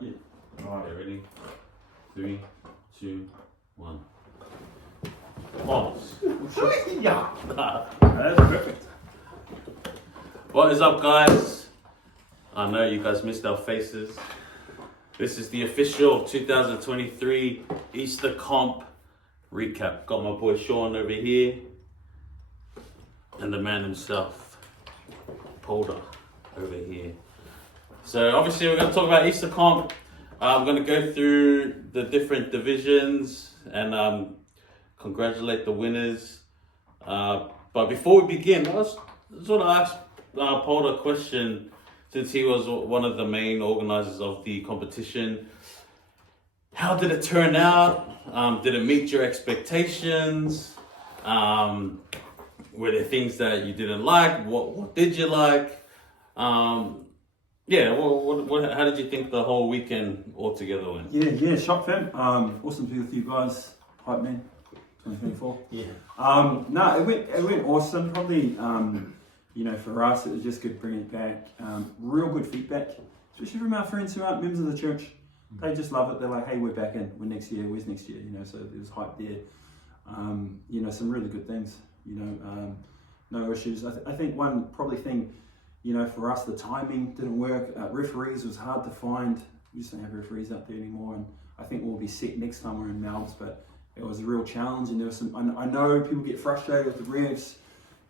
Yeah. Alright. Okay, ready? 3, 2, 1. Oh, Yeah. that's perfect. What is up, guys? I know you guys missed our faces. This is the official 2023 Easter Comp recap. Got my boy Sean over here. And the man himself, Paora, over here. So obviously we're going to talk about Easter Comp. I'm going to go through the different divisions and congratulate the winners. But before we begin, I was sort of asked Paora a question, since he was one of the main organizers of the competition. How did it turn out? Did it meet your expectations? Were there things that you didn't like? What did you like? Yeah, how did you think the whole weekend altogether went? Yeah, shock fam. Awesome to be with you guys. Hype man, 2024. Yeah. No, it went awesome. Probably, for us, it was just good bringing it back. Real good feedback, especially from our friends who aren't members of the church. They just love it. They're like, hey, we're back in. We're next year. Where's next year? So there was hype there. Some really good things. No issues. I think one probably thing, for us, the timing didn't work. Referees was hard to find. We just don't have referees out there anymore, and I think we'll be set next time we're in Melbourne. But it was a real challenge, and there was some. I know people get frustrated with the refs.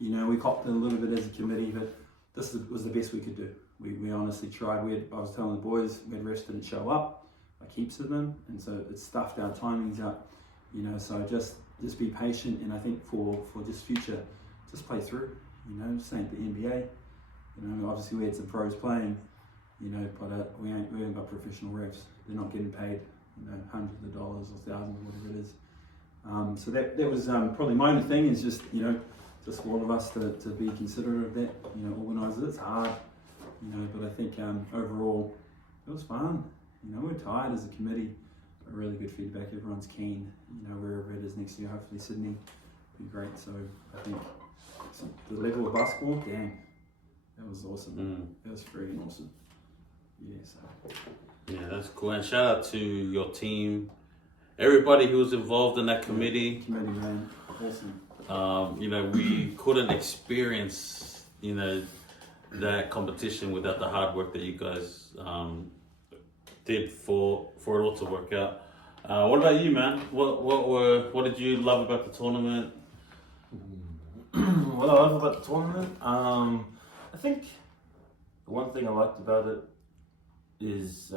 We copped it a little bit as a committee, but this was the best we could do. We honestly tried. I was telling the boys, we had refs didn't show up, like heaps of them, and so it stuffed our timings up. So just be patient, and I think for just future, just play through. Just ain't the NBA. Obviously we had some pros playing, but we ain't got professional refs. They're not getting paid, hundreds of dollars or thousands, whatever it is. So that was probably my only thing is just just for all of us to be considerate of that. Organise it. It's hard, but I think overall it was fun. We're tired as a committee. Really good feedback. Everyone's keen. Wherever it is next year, hopefully Sydney, be great. So I think the level of basketball, damn, that was awesome. That was freaking awesome. Yeah, that's cool. And shout out to your team, everybody who was involved in that committee. Committee, man, awesome. We couldn't experience, that competition without the hard work that you guys did for it all to work out. What about you, man? What did you love about the tournament? What I love about the tournament, I think the one thing I liked about it is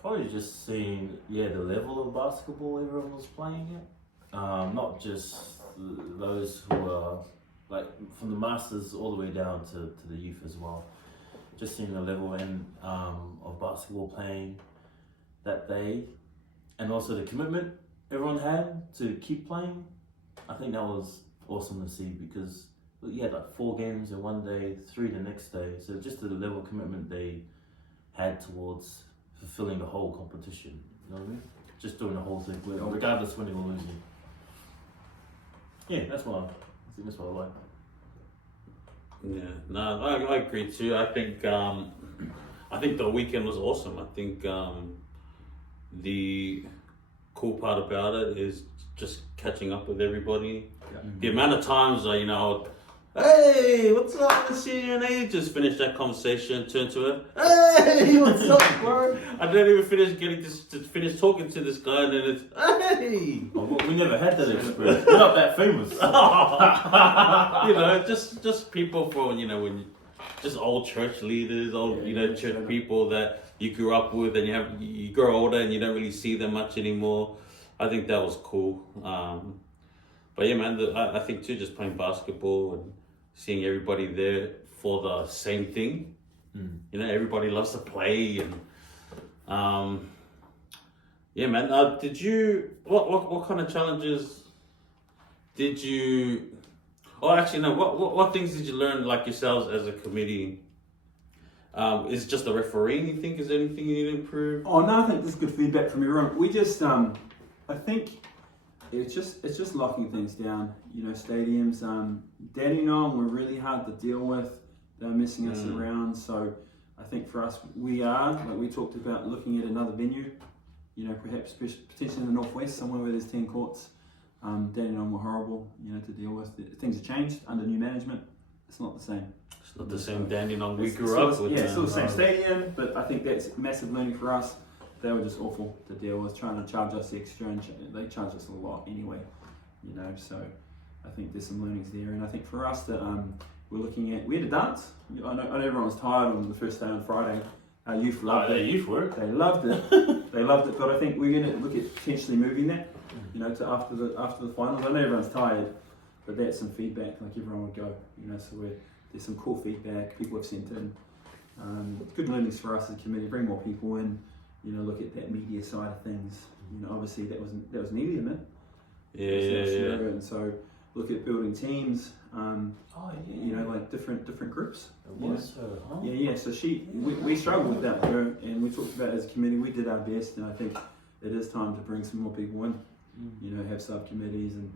probably just seeing the level of basketball everyone was playing at. Not just those who are like from the masters all the way down to the youth as well. Just seeing the level of basketball playing that day, and also the commitment everyone had to keep playing. I think that was awesome to see, because you had like 4 games in one day, 3 the next day. So just the level of commitment they had towards fulfilling the whole competition. You know what I mean? Just doing the whole thing, regardless winning or losing. Yeah, that's what I like. Yeah, no, I agree too. I think the weekend was awesome. I think the cool part about it is just catching up with everybody. Yeah. The amount of times hey, what's up? Let's see you in ages. Finish that conversation, turn to it. Hey, what's up, bro? I didn't even finish talking to this guy, and then it's hey. Oh, we never had that experience. We're not that famous. Just people from just old church leaders, church people that you grew up with, and you grow older and you don't really see them much anymore. I think that was cool. But yeah, man, I think too, just playing basketball and seeing everybody there for the same thing. Everybody loves to play, and yeah, man. Did you what kind of challenges did you? Oh, actually, no. What things did you learn, like yourselves as a committee? Is it just the refereeing, you think? Is there anything you need to improve? Oh no, I think there's good feedback from everyone. We just I think it's just locking things down. Stadiums. Danny and I were really hard to deal with. They're messing us around. So I think for us, we talked about looking at another venue, perhaps potentially in the northwest, somewhere where there's 10 courts. Dandenong were horrible, to deal with. Things have changed under new management. It's not the same. It's not the same Dandenong we grew up with. Yeah, it's still the same stadium, but I think that's massive learning for us. They were just awful to deal with, trying to charge us extra, and they charge us a lot anyway, so I think there's some learnings there. And I think for us that we had a dance. I know everyone was tired on the first day on Friday. Our youth loved it. Youth work. They loved it. They loved it, but I think we're going to look at potentially moving that, to after the finals. I know everyone's tired, but that's some feedback, like everyone would go, so there's some cool feedback people have sent in. Good learnings for us as a committee, bring more people in, look at that media side of things. Obviously that was needed, isn't it? Yeah. And so look at building teams, like different groups. It was her, huh? Yeah. So we struggled with that, and we talked about it as a committee. We did our best, and I think it is time to bring some more people in. Have subcommittees and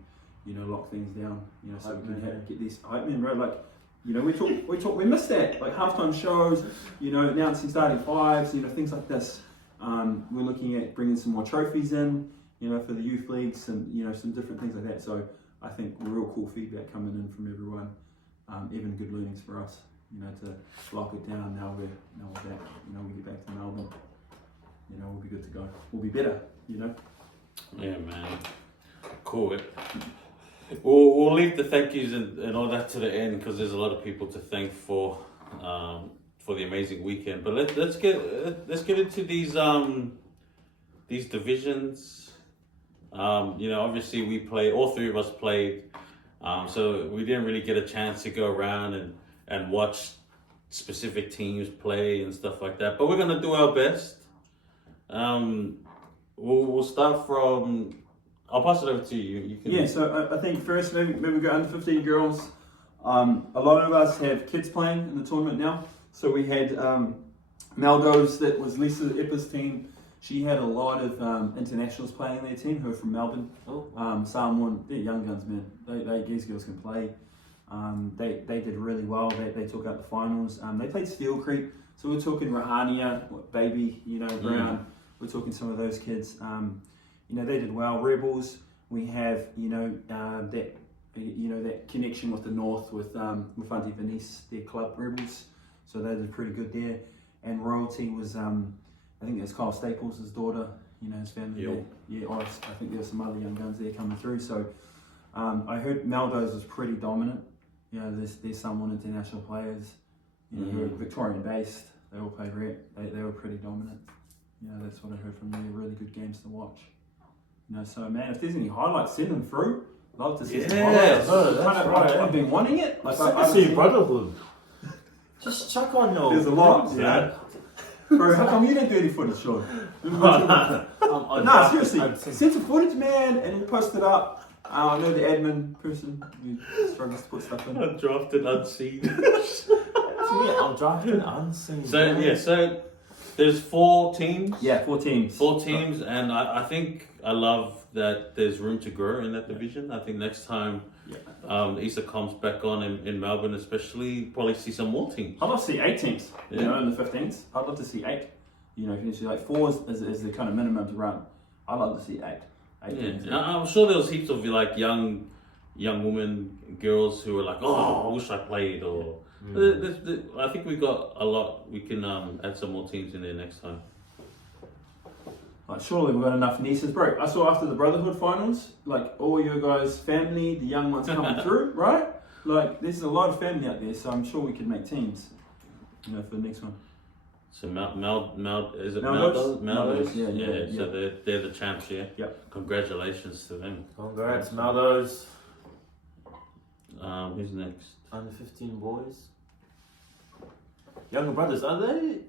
lock things down. So we can get these hype men, bro. Like, we missed that, like halftime shows. Announcing starting fives. Things like this. We're looking at bringing some more trophies in. For the youth leagues and some different things like that. So I think real cool feedback coming in from everyone. Even good learnings for us. To lock it down. Now we're back. We get back to Melbourne. We'll be good to go. We'll be better. Yeah, man. Cool. We'll leave the thank yous and all that to the end because there's a lot of people to thank for the amazing weekend. But let's get into these divisions. Obviously we played. All three of us played. So we didn't really get a chance to go around and watch specific teams play and stuff like that. But we're gonna do our best. We'll start from. I'll pass it over to you. You can. Yeah. So I think first maybe go under 15 girls. A lot of us have kids playing in the tournament now. So we had Maldo's, that was Lisa Ippa's team. She had a lot of internationals playing in their team who are from Melbourne. Samoan, they're young guns, man. These girls can play. They did really well. They took out the finals. They played Steel Creek. So we're talking Rahania, Baby, Brown. We're talking some of those kids. They did well. Rebels, we have, that connection with the North with Auntie Venice, their club Rebels. So they did pretty good there. And Royalty was, I think it's Kyle Staples' daughter, his family there. Yeah, I think there's some other young guns there coming through. So I heard Maldo's was pretty dominant. There's some international players, who are Victorian based. They all played rep. They were pretty dominant. That's what I heard from them. Really good games to watch. So man, if there's any highlights, send them through. Love to see some highlights. That's right. I've been wanting it. I see brotherhood. Just chuck on your. There's a lot. Bro, how come you didn't do any footage, Sean? Nah, seriously. Send some footage, man, and we'll post it up. I know the admin person who struggles to put stuff in. Undrafted, unseen. Undrafted, unseen. So there's 4 teams. Yeah, 4 teams. 4 teams, and I love that there's room to grow in that division. I think next time Easter comes back on in Melbourne, especially, probably see some more teams. I'd love to see 8 teams. In the 15s. I'd love to see 8. Potentially like 4 is the kind of minimum to run. I'd love to see 8. 8 teams. I'm sure there was heaps of like young women, girls who were like, oh, I wish I played, or. I think we got a lot. We can add some more teams in there next time. Like, surely we've got enough nieces, bro. I saw after the Brotherhood finals, like all your guys' family, the young ones coming through, right? Like, there's a lot of family out there, so I'm sure we could make teams, for the next one. So is it Maldo's? Maldo's? Yeah. So they're the champs, yeah. Yep. Congratulations to them. Congrats, Maldo's. Who's next? Under 15 boys. Younger brothers, are they?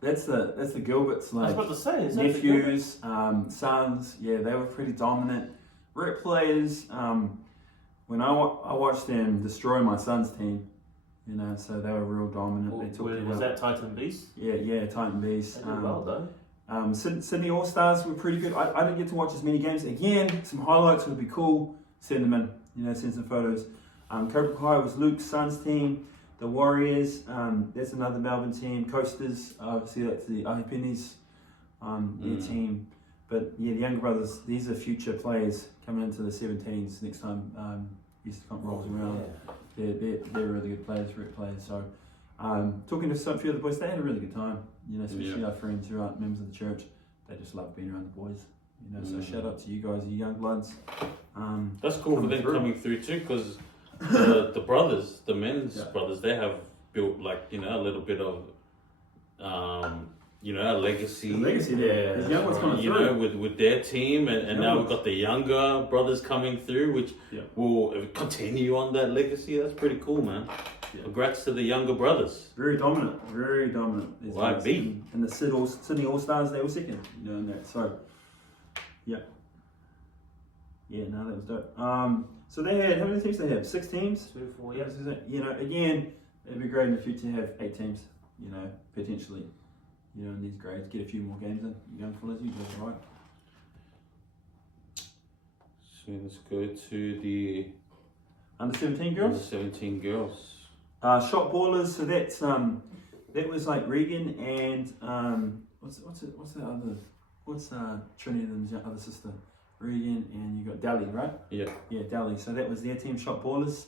That's the Gilberts, I was like about to say, is nephews, sons. Yeah, they were pretty dominant. Rep players. When I watched them destroy my son's team, so they were real dominant. Was that Titan Beast? Yeah, Titan Beast. They did well though. Sydney All Stars were pretty good. I didn't get to watch as many games. Again, some highlights would be cool. Send them in. Send some photos. Cobra Kai was Luke's son's team. The Warriors, that's another Melbourne team. Coasters, obviously that's the Ahipinis, their team. But yeah, the younger brothers, these are future players coming into the 17s next time Easter Comp rolls around. Yeah, they're really good players, great players. So talking to some few of the boys, they had a really good time. You know, especially our friends who aren't members of the church, they just love being around the boys. You know, so shout out to you guys, you young bloods. That's cool for them coming through too, because the brothers, the men's brothers, they have built like, you know, a little bit of you know, a legacy. The legacy there. These young ones coming you through. know, with their team, and now we've got the younger brothers coming through, which will continue on that legacy. That's pretty cool, man. Congrats to the younger brothers. Very dominant, very dominant. YB. And the Sydney All-Stars, they were second, you know, in that. So, yeah, no, that was dope. So they had, how many teams they have? 6 teams? 2 or 4, yeah. You know, again, it'd be great in the future to have 8 teams, you know, potentially, you know, in these grades. Get a few more games in. Young fellas, you guys are right. So let's go to the Under 17 girls? Under 17 girls. Shot ballers, so that's that was like Regan and what's Trinity and their other sister, Regan, and you got Dally, right? Yeah, Dally. So that was their team, shot ballers.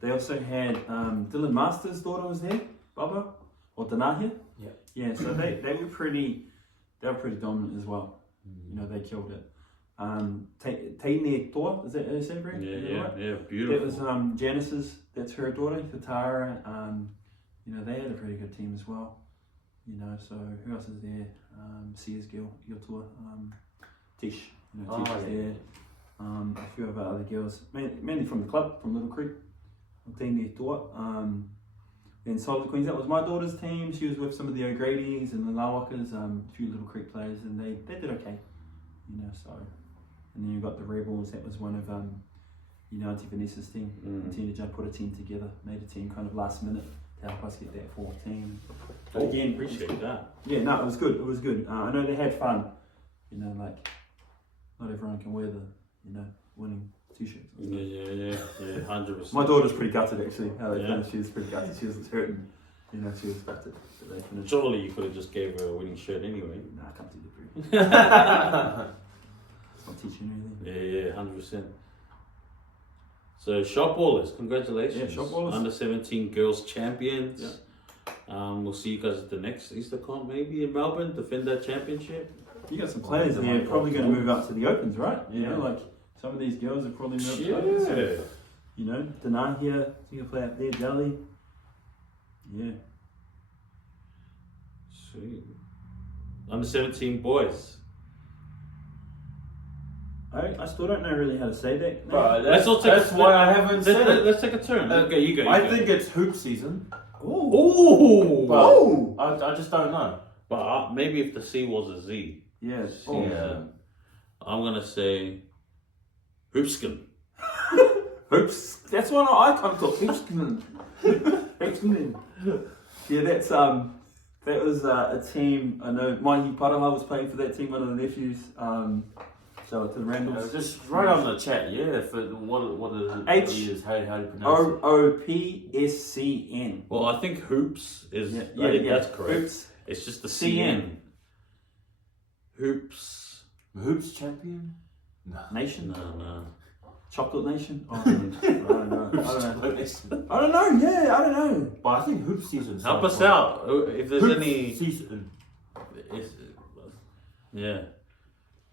They also had Dylan Masters' daughter was there, Baba or Danahia. So they were pretty dominant as well. You know, they killed it. Taine Toa, is that how you say it, Greg? Yeah, beautiful. That was Janice's, that's her daughter, Katara. You know, they had a pretty good team as well. You know, so who else is there? Sia's girl, Yotua, Tish. You know, Tish is there. A few of our other girls, mainly from the club, from Little Creek. Taine Toa. Then Solid Queens, that was my daughter's team. She was with some of the O'Grady's and the Lawakas, a few Little Creek players, and they did okay. You know, so. And then you've got the Rebels, that was one of you know, Auntie Vanessa's team. And Tina Judd put a team together, made a team kind of last minute to help us get that 4th team. But again, appreciate that. Yeah, no, it was good. I know they had fun. You know, like, not everyone can wear the, you know, winning t-shirts. Yeah, 100%. My daughter's pretty gutted actually, how they finished. She was pretty gutted, she was hurting. You know, she was gutted that they finished. Surely you could have just gave her a winning shirt anyway. Nah, I can't do that. It's not teaching anything. Yeah, 100%. So shot ballers, congratulations. Yeah, shot ballers. Under 17 girls champions. We'll see you guys at the next Easter Comp maybe in Melbourne, defend that championship. You got some players there probably going to move up to the Opens, right? You know, like some of these girls have probably moved up to the Opens. So, you know, Danahia, you can play up there, Dally. Yeah. Sweet. Under 17 boys. I still don't know really how to say that. But That's why I haven't said it. Let's take a turn. Okay, you go. I think it's hoop season. Ooh. But I just don't know. But maybe if the C was a Z. Yeah. I'm going to say hoopskin. Hoops. That's one I come to. Hoopskin. Hoopskin. Yeah, that's that was a team. I know Mahi Paraha was playing for that team. One of the nephews. So to the Randalls. Just right on the chat. Yeah. For what is how do you pronounce it? OOPSCN. Well, I think hoops is. I think that's correct. Hoops. It's just the CN. Hoops champion? No. Nation? No. Chocolate Nation? Oh, I don't know. I don't know. Yeah, I don't know. But I think hoop season. Help us out if there's any season. Yeah,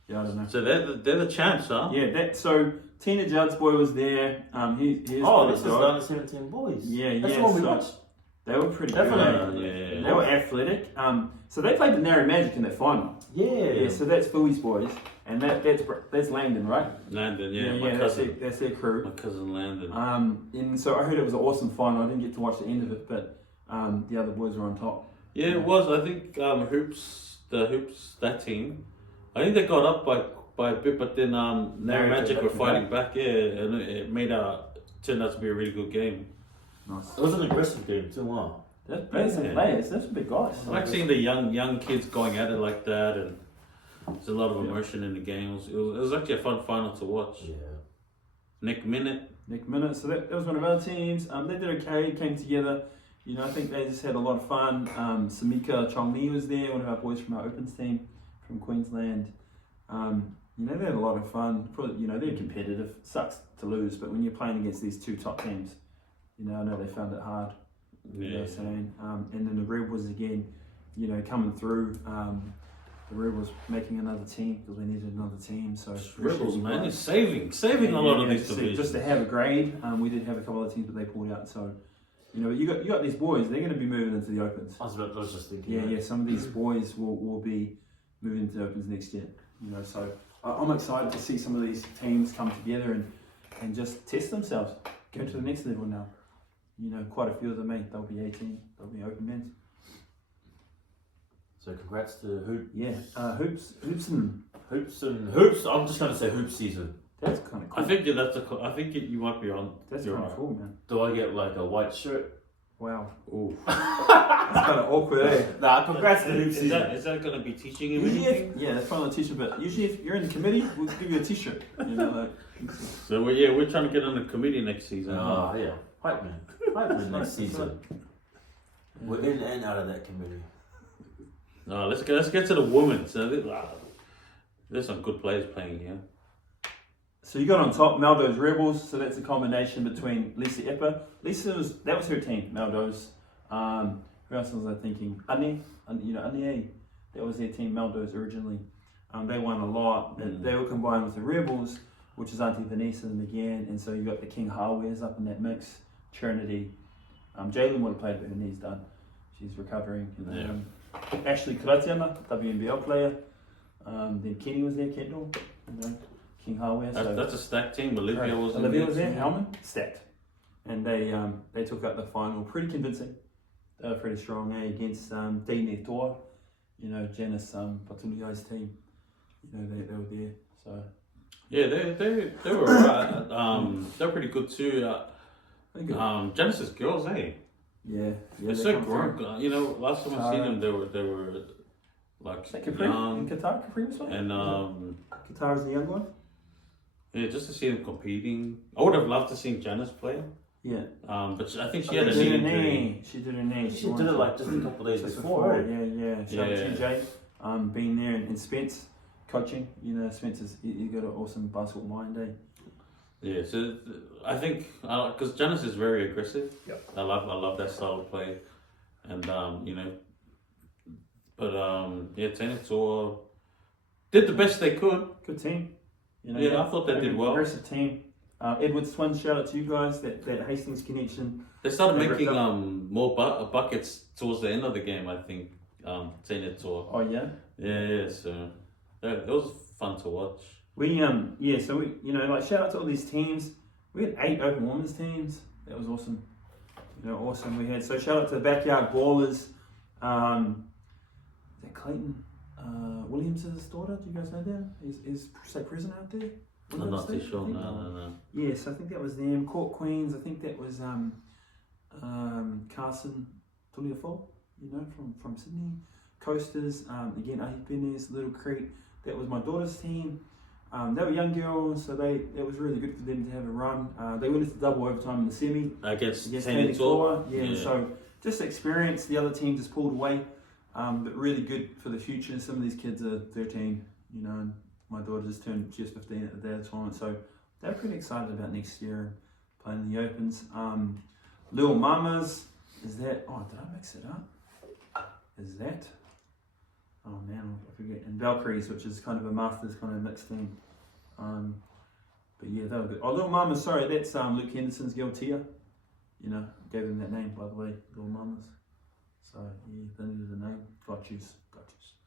I don't know. So they're the champs, huh? Yeah. So Tina Judd's boy was there. This is the under 17 boys. Yeah. That's the one we watched. They were pretty Definitely. good. Yeah. They were athletic. So they played the Narrow Magic in that final. Yeah. So that's Philly's boys, and that's Langdon, right? Landon, yeah. My cousin. That's their crew. My cousin Landon. And so I heard it was an awesome final. I didn't get to watch the end of it, but the other boys were on top. Yeah, it was. I think that team, I think they got up by a bit, but then Narrow Magic were fighting back. Yeah, and it turned out to be a really good game. Nice. It was an aggressive game too, huh? That's some players. That's some big guys. I like seeing the young kids going at it like that, and there's a lot of emotion in the game. It was actually a fun final to watch. Yeah. Nick Minute. Nick Minute. So that was one of our teams. They did okay, came together. You know, I think they just had a lot of fun. Samika Chongni was there, one of our boys from our Opens team from Queensland. You know, they had a lot of fun. You know, they're competitive. Sucks to lose, but when you're playing against these two top teams, you know, I know they found it hard. Yeah. You know what I'm saying? And then the Rebels again, you know, coming through. The Rebels making another team because we needed another team. So Rebels, man, it's saving a lot of these divisions. Just to have a grade. We did have a couple of teams, but they pulled out. So, you know, you got these boys. They're going to be moving into the Opens. I was just thinking. Yeah. Some of these boys will be moving into the Opens next year. You know, so I'm excited to see some of these teams come together and just test themselves. Go to the next level now. You know, quite a few of them, mate. They'll be 18. They'll be Open men's. So congrats to Hoop. Yeah, hoops. I'm just gonna say Hoop season. That's kind of cool. I think you might be on. That's you're kind of right. cool, man. Do I get like a white shirt? Wow. Ooh. That's kind of awkward, eh? Nah, congrats to Hoop Is season. that going to be teaching him Usually anything? yeah, that's probably a t-shirt, but usually if you're in the committee, we'll give you a t-shirt. You know, like, So we're trying to get on the committee next season. Oh yeah, hype man next season. We're in and out of that committee. No, let's get to the women. So there's some good players playing here. So you got on top Maldo's Rebels, so that's a combination between Lisa Epper. That was her team, Maldo's. Who else was I thinking? Ane, that was their team, Maldo's originally. They won a lot. They were combined with the Rebels, which is Auntie Vanessa and McGann, and so you got the King Harwares up in that mix. Trinity. Jalen would have played, but her knee's done. She's recovering. Ashley Karatiana, WNBL player. Then Kenny was there, Kendall. You know, King Harware. That's a stacked team. Olivia was there. Hellman, stacked. And they took out the final pretty convincing. They were pretty strong, against Dini Toa. You know, Janice Patulio's team. You know, they were there. So yeah, they were alright. They're pretty good too. Genesis girls, Yeah, they're so grown. You know, last time I seen them, they were like Capri young. in Qatar. Capri was one. And Qatar is the young one. yeah, just to see them competing. I would have loved to see Janice play. Yeah. But I think she had a knee injury. She did a knee. She did it like just a couple of days before. Yeah. Shout out to Jay. Being there and Spence coaching. You know, Spence's he got an awesome basketball mind, Yeah, so I think because Janice is very aggressive. Yep. I love that style of play, and you know, but Tenetor did the best they could. Good team. You know, Yeah, I thought they did well. Aggressive team. Edwards Twins, shout out to you guys. That Hastings connection. They started They making ripped up. more buckets towards the end of the game. I think Tenetor. Oh yeah. Yeah. So it was fun to watch. So we like shout out to all these teams. We had 8 open women's teams. That was awesome. You know, awesome. We had shout out to the Backyard Ballers. Is that Clayton Williams' daughter? Do you guys know that? Is state prison out there? I'm not too sure. No. Yes, I think that was them. Court Queens. I think that was Carson Tuliafo. You know, from Sydney. Coasters. Again, Ahipines, Little Creek. That was my daughter's team. They were young girls, so it was really good for them to have a run. They went into double overtime in the semi Against Tenetor. Yeah, so just experience. The other team just pulled away, but really good for the future. Some of these kids are 13, you know, and my daughter just turned 15 at the day of the tournament, so they're pretty excited about next year playing in the Opens. Little Mamas, is that? Oh, did I mix it up? Is that? Oh man, I forget. And Valkyries, which is kind of a Masters kind of mixed team. But yeah, they were good. Oh, Little Mamas, sorry, that's Luke Henderson's girl Tia. You know, gave them that name, by the way, Little Mamas. So yeah, they needed a name. Got you.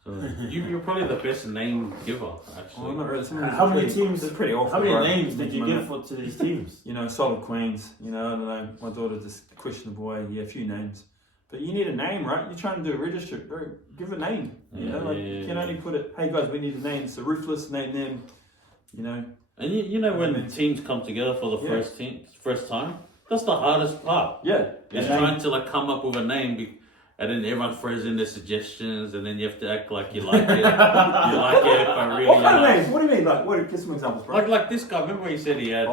So you're probably the best name giver, actually. Oh, not really. How many teams? It's pretty awful. How many bro. names did you give to these teams? You know, solid queens. You know, I don't know. My daughter just questioned the boy. Yeah, a few names. But you need a name, right? You're trying to do a register. Bro, give a name. You know, you can only put it, hey guys, we need a name. So Ruthless, name them. You know. And you know when the teams come together for the first time, that's the hardest part. Yeah. It's trying to like come up with a name, and then everyone throws in their suggestions, and then you have to act like you like it. You like it, but really. What kind of names? What do you mean? Like, give some examples, bro. Like this guy. Remember when he said he had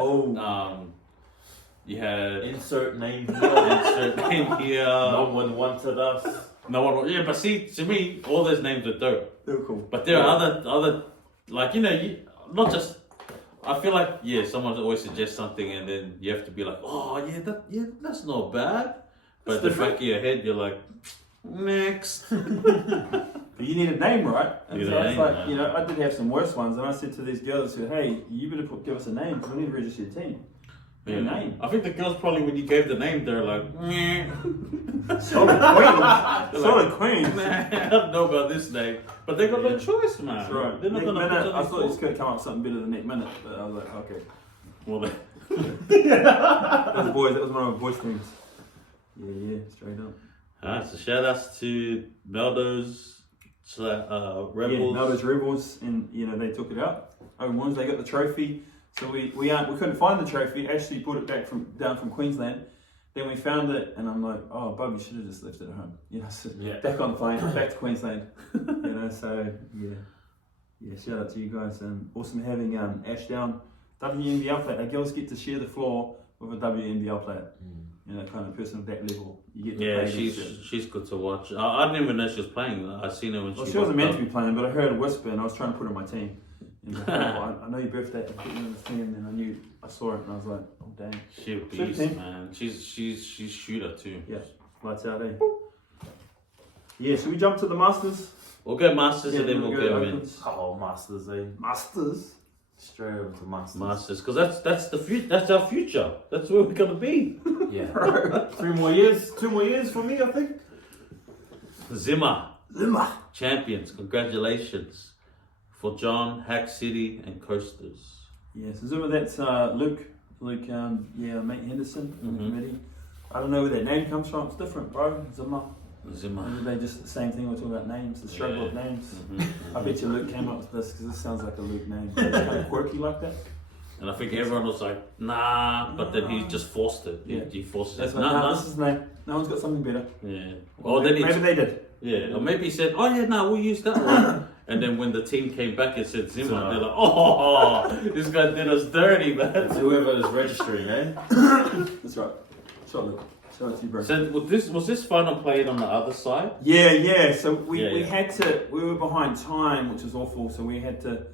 You had Insert name here. insert name here. No one wanted us. No one. Yeah, but see, to me, all those names are dope. They're cool. But there are other, like not just. I feel like someone always suggests something, and then you have to be like, oh that's not bad. But at the back of your head, you're like, next. But you need a name, right? And You so need a it's name, like, man. you know, I did have some worse ones, and I said to these girls, hey, you better give us a name because we need to register your team. Yeah. A name. I think the girls probably, when you gave the name, they're like, meh. Solid Queens. Solid Queens. Nah, I don't know about this name, but they got no choice, man. That's right. They're not Nick gonna put Minute, on I the thought this floor. could come up with something better than Nick Minute, but I was like, okay. Well, That was boys. That was one of my boys' teams. Yeah, straight up. alright, so shout outs to Meldo's Yeah, Rebels. no, those Rebels, and you know they took it out. Owen Williams, they got the trophy. So we couldn't find the trophy. Actually, brought it back down from Queensland. Then we found it, and I'm like, oh, Bob, you should have just left it at home. You know, so back on the plane, back to Queensland. You know, so yeah. Shout out to you guys, and awesome having Ashdown WNBL player. Our girls get to share the floor with a WNBL player. You know, kind of person of that level. You get to play she's good to watch. I didn't even know she was playing. I seen her when Well, she she wasn't walked meant to up. be playing, but I heard a whisper, and I was trying to put her on my team. And I, thought, I know your birthday, I put you on this team, and I saw it, and I was like, oh dang. She's a She's beast, team. man. She's shooter too. Yeah, lights out, eh? Yeah, should we jump to the Masters? We'll go Masters and then we'll go Opens. Men's. Oh, Masters, eh? Masters? Straight over to Masters. Masters, because that's the future. That's our future. That's where we're gonna be. Yeah. 3 more years, 2 more years for me, I think. Zimmer Zuma. champions. Congratulations for John, Hack City, and Coasters. Yeah, so Zuma, that's Luke, mate Henderson from the Mhm. committee. I don't know where that name comes from, it's different, bro. Zuma. Zimmer. Maybe they just the same thing, we're talking about names, the struggle of names. I bet you Luke came up with this because this sounds like a Luke name. It's kind of quirky like that. And I think everyone was like, nah, but then he just forced it. Yeah. He forced That's it. like, Nah. this is name. No one's got something better. Yeah. Or Or then maybe they did. yeah. Or maybe he said, oh yeah, no, we'll use that one. And then when the team came back, it said Zimmer. Zimmer. They're like, oh, this guy did us dirty, man. It's whoever is registering, eh? That's right. Shot Luke. Shout out to you, bro. So was this final played on the other side? Yeah. So we Yeah. had to. We were behind time, which was awful. So we had to.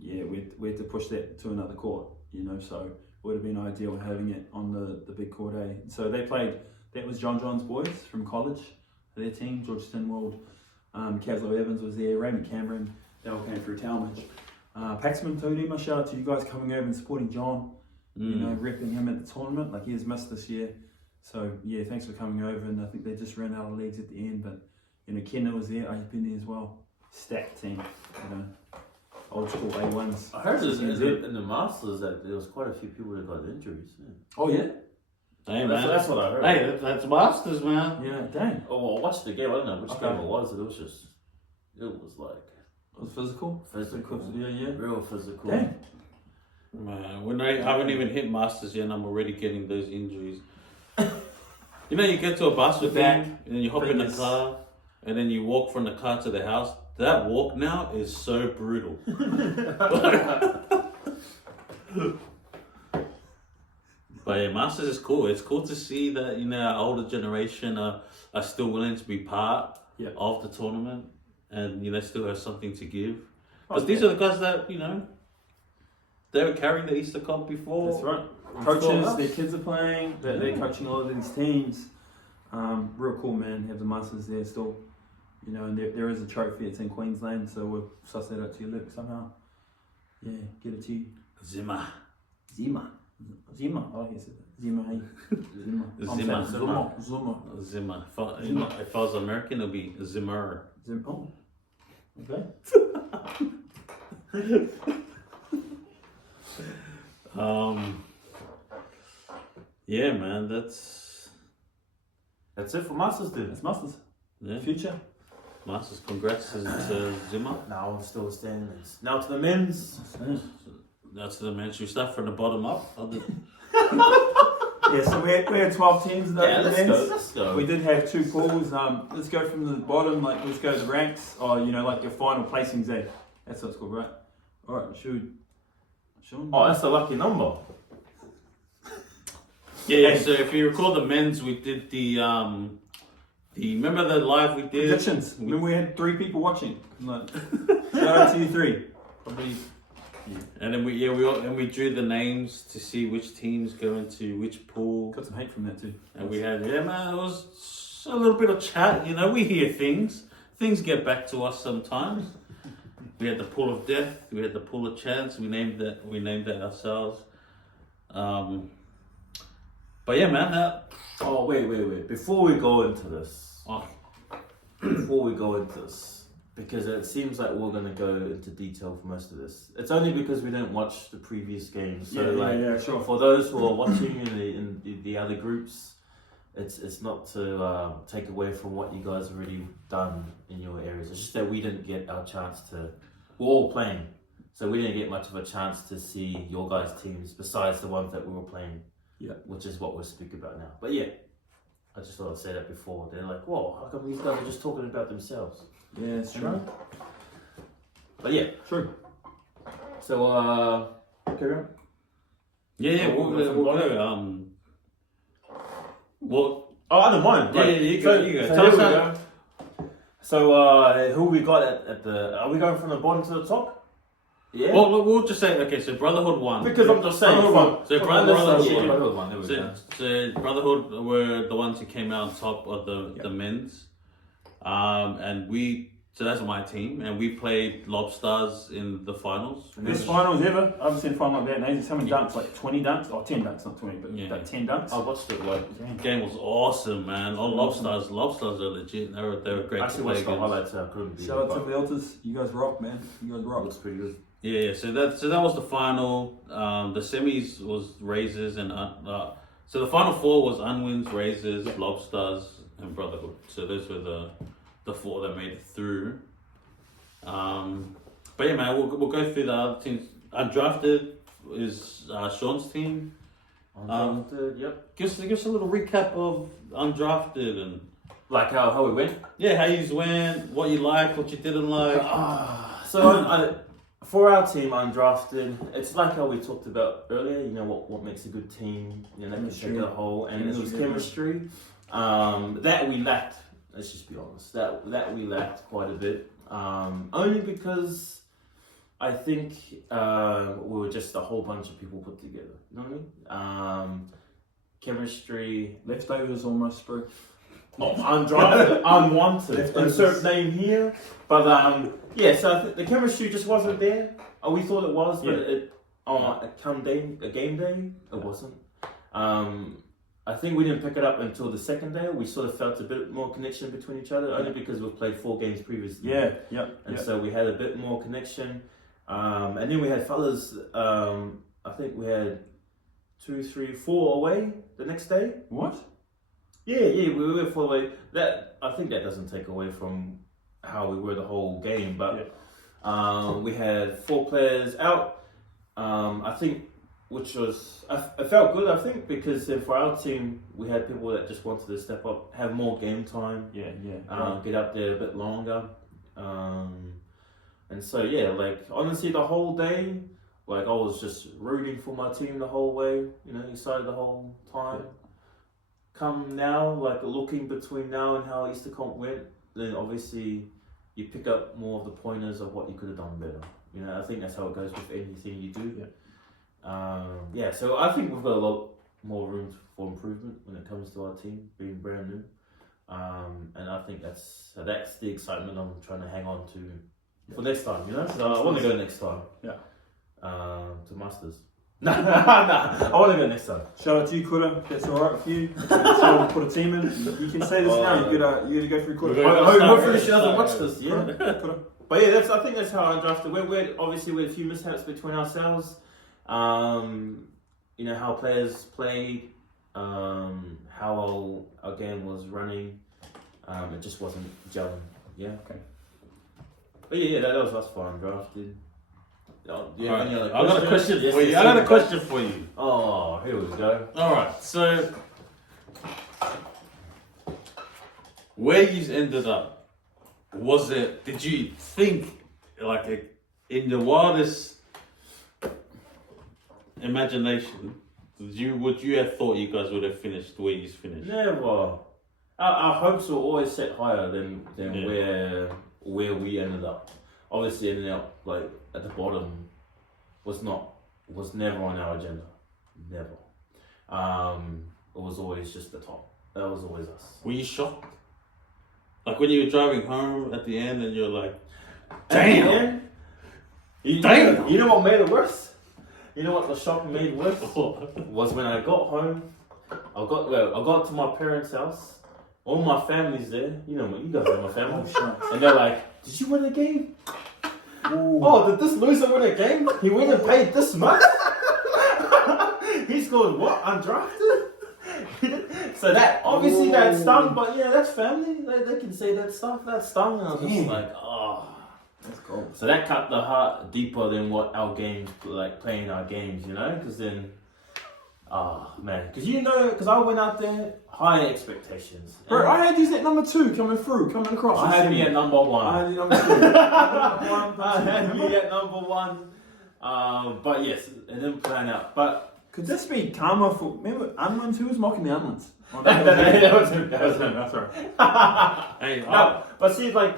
Yeah, we had to push that to another court. You know, so it would have been ideal having it on the big court. So they played. That was John's boys from college. Their team, George Stinwald, Caslow Evans was there. Raymond Cameron. They all came through Talmadge. Paxman Tony, shout out to you guys coming over and supporting John. You know, repping him at the tournament. Like he has missed this year. So yeah, thanks for coming over, and I think they just ran out of legs at the end, but you know, Kenna was there, I've been there as well. Stacked team, you know, old school A1s. I heard CCNZ. in the Masters that there was quite a few people that got injuries. Yeah. Oh yeah? Hey, That's what I heard. Hey, that's Masters, man. Yeah, dang. Oh, I watched the game. I don't know which Okay. game it was. It was like It was physical? physical. Yeah. Real physical. Dang. Man, when I haven't even hit Masters yet, and I'm already getting those injuries. You know, you get to a basketball Back, game, and then you hop in the fingers. car, and then you walk from the car to the house. That walk now is so brutal. But yeah, Masters is cool. It's cool to see that, you know, our older generation are still willing to be part Yeah. of the tournament, and you know, still have something to give. Oh, Because these are the guys that, you know, they were carrying the Easter Comp before. That's right. Before Coaches, us. their kids are playing, they're coaching all of these teams. Real cool, man. Have the Masters there still. You know, and there is a trophy, it's in Queensland, so we'll suss that out to you, Luke, somehow. Yeah, get it to you. Zimmer. Zima. I like it. Zima, hey. Zima. Zima. Zima. If I was American, it would be Zimmer. Oh. Okay. Yeah, man, that's That's it for Masters, then. That's Masters. yeah. Future. Masters, congrats to Zimmer. Now I'm still standings. Now to the men's. That's the man. Should we start from the bottom up? Yeah, so we had 12 teams though. Yeah, for the let's men's. go. Let's go. We did have 2 pools. Let's go from the bottom, like let's go to the ranks, or you know, like your final placings there. That's what it's called, right? Alright, Sean. Oh, that's a lucky number. Yeah, so if you recall the men's, we did the remember the live we did? Predictions. Remember we had 3 people watching. Like, shout out to you 3. Probably. Yeah. And then we drew the names to see which teams go into which pool. Got some hate from that too. And we had, man, it was a little bit of chat. You know, we hear things. Things get back to us sometimes. We had the pool of death. We had the pool of chance. We named that ourselves. But yeah, man. Oh, wait. Before we go into this, because it seems like we're going to go into detail for most of this. It's only because we didn't watch the previous games. So sure. For those who are watching in the other groups, it's not to take away from what you guys have already done in your areas. It's just that we didn't get our chance to. We're all playing, so we didn't get much of a chance to see your guys' teams besides the ones that we were playing. Yeah. Which is what we'll speak about now. But yeah, I just thought I'd say that before. They're like, whoa, how come these guys are just talking about themselves? Yeah, it's You true. know? But yeah, True. so carry on. Yeah, we'll go. Well, Oh, I don't mind. yeah, Right. you go. So Tell us here we how. go. So who we got at the? Are we going from the bottom to the top? Yeah. Well, we'll just say, okay, so Brotherhood won. Because I'm just saying. Brotherhood won. So Brotherhood won. Brotherhood won. There we go. So Brotherhood were the ones who came out on top of the men's. So that's my team, and we played Lobstars in the finals. Best finals ever. I haven't seen a final like that in ages. How many dunks? Like 20 dunks? Or 10 dunks, not 20, but like 10 dunks. I watched it like. The game was awesome, man. All Lobstars are legit. They were great I to actually play watched the against. highlights. I couldn't be. Shout out to the Elters. You guys rock, man. You guys rock. Looks pretty good. Yeah, so that was the final. The semis was Razors and so the final 4 was Unwins, Razors, Lobstars, and Brotherhood. So those were the 4 that made it through. But yeah, man, we'll go through the other teams. Undrafted is Sean's team. Undrafted, yep. Give us a little recap of Undrafted and Like how we went. yeah, how you went, what you liked, what you didn't like. So for our team, Undrafted, it's like how we talked about earlier. You know what makes a good team. You know, that can take a whole, and it was chemistry. That we lacked. Let's just be honest. That we lacked quite a bit. Only because I think we were just a whole bunch of people put together. You know what I mean? Chemistry. Leftovers almost, bro. Undrafted, unwanted. Insert name here. But yeah, so I think the chemistry just wasn't there. We thought it was, but come game day, it wasn't. I think we didn't pick it up until the second day. We sort of felt a bit more connection between each other, only because we've played 4 games previously. So we had a bit more connection. And then we had fellas, I think we had 2, 3, 4 away the next day. What? Yeah, we were 4 away. I think that doesn't take away from how we were the whole game, but we had 4 players out. I think, which was I felt good. I think because then for our team we had people that just wanted to step up, have more game time. Get up there a bit longer. And so like honestly, the whole day, like I was just rooting for my team the whole way. You know, excited the whole time. Come now, like looking between now and how Easter Comp went, then obviously you pick up more of the pointers of what you could have done better. You know, I think that's how it goes with anything you do. So I think we've got a lot more room for improvement when it comes to our team being brand new. And I think that's the excitement I'm trying to hang on to for next time. You know, so I want to go next time. To Masters. No, I want to go next time. Shout out to you, Kuda. That's alright with you. So put a team in. You can say this now. You gotta go through Kuda. Hopefully she doesn't watch this. Yeah. Kuda. But yeah, I think that's how I drafted. We're obviously with a few mishaps between ourselves. You know how players played, how our game was running. It just wasn't gelling. Yeah. Okay. But yeah, that was us for Undrafted. I got a question for you. I got a question for you. Oh, here we go. All right, so where you ended up, did you think, like in the wildest imagination, Would you have thought you guys would have finished where you finished? Never. Our hopes were always set higher than where we ended up. Obviously, ending up like at the bottom was never on our agenda. Never. It was always just the top. That was always us. Were you shocked? Like when you were driving home at the end and you're like, damn! Damn! You know what made it worse? You know what the shock made worse? Was when I got home, I got to my parents' house, all my family's there, you guys know my family. And they're like, did you win a game? Ooh. Oh, did this loser win a game? He went and paid this much? He scored what? Undrafted? So that, obviously that stung, but yeah, that's family. They can say that stuff, that stung. And I was just like, oh. That's cool. So that cut the heart deeper than what our games, like playing our games, because then, because I went out there, high expectations. Bro, I had you at number 2 coming across. I had me at number 1. I had you number 2. I had me at number 1. But yes, it didn't plan out. But could this be karma for, remember Unwins? Who was mocking the Unwins? Oh, that was him. That's right. hey, no, but see, like,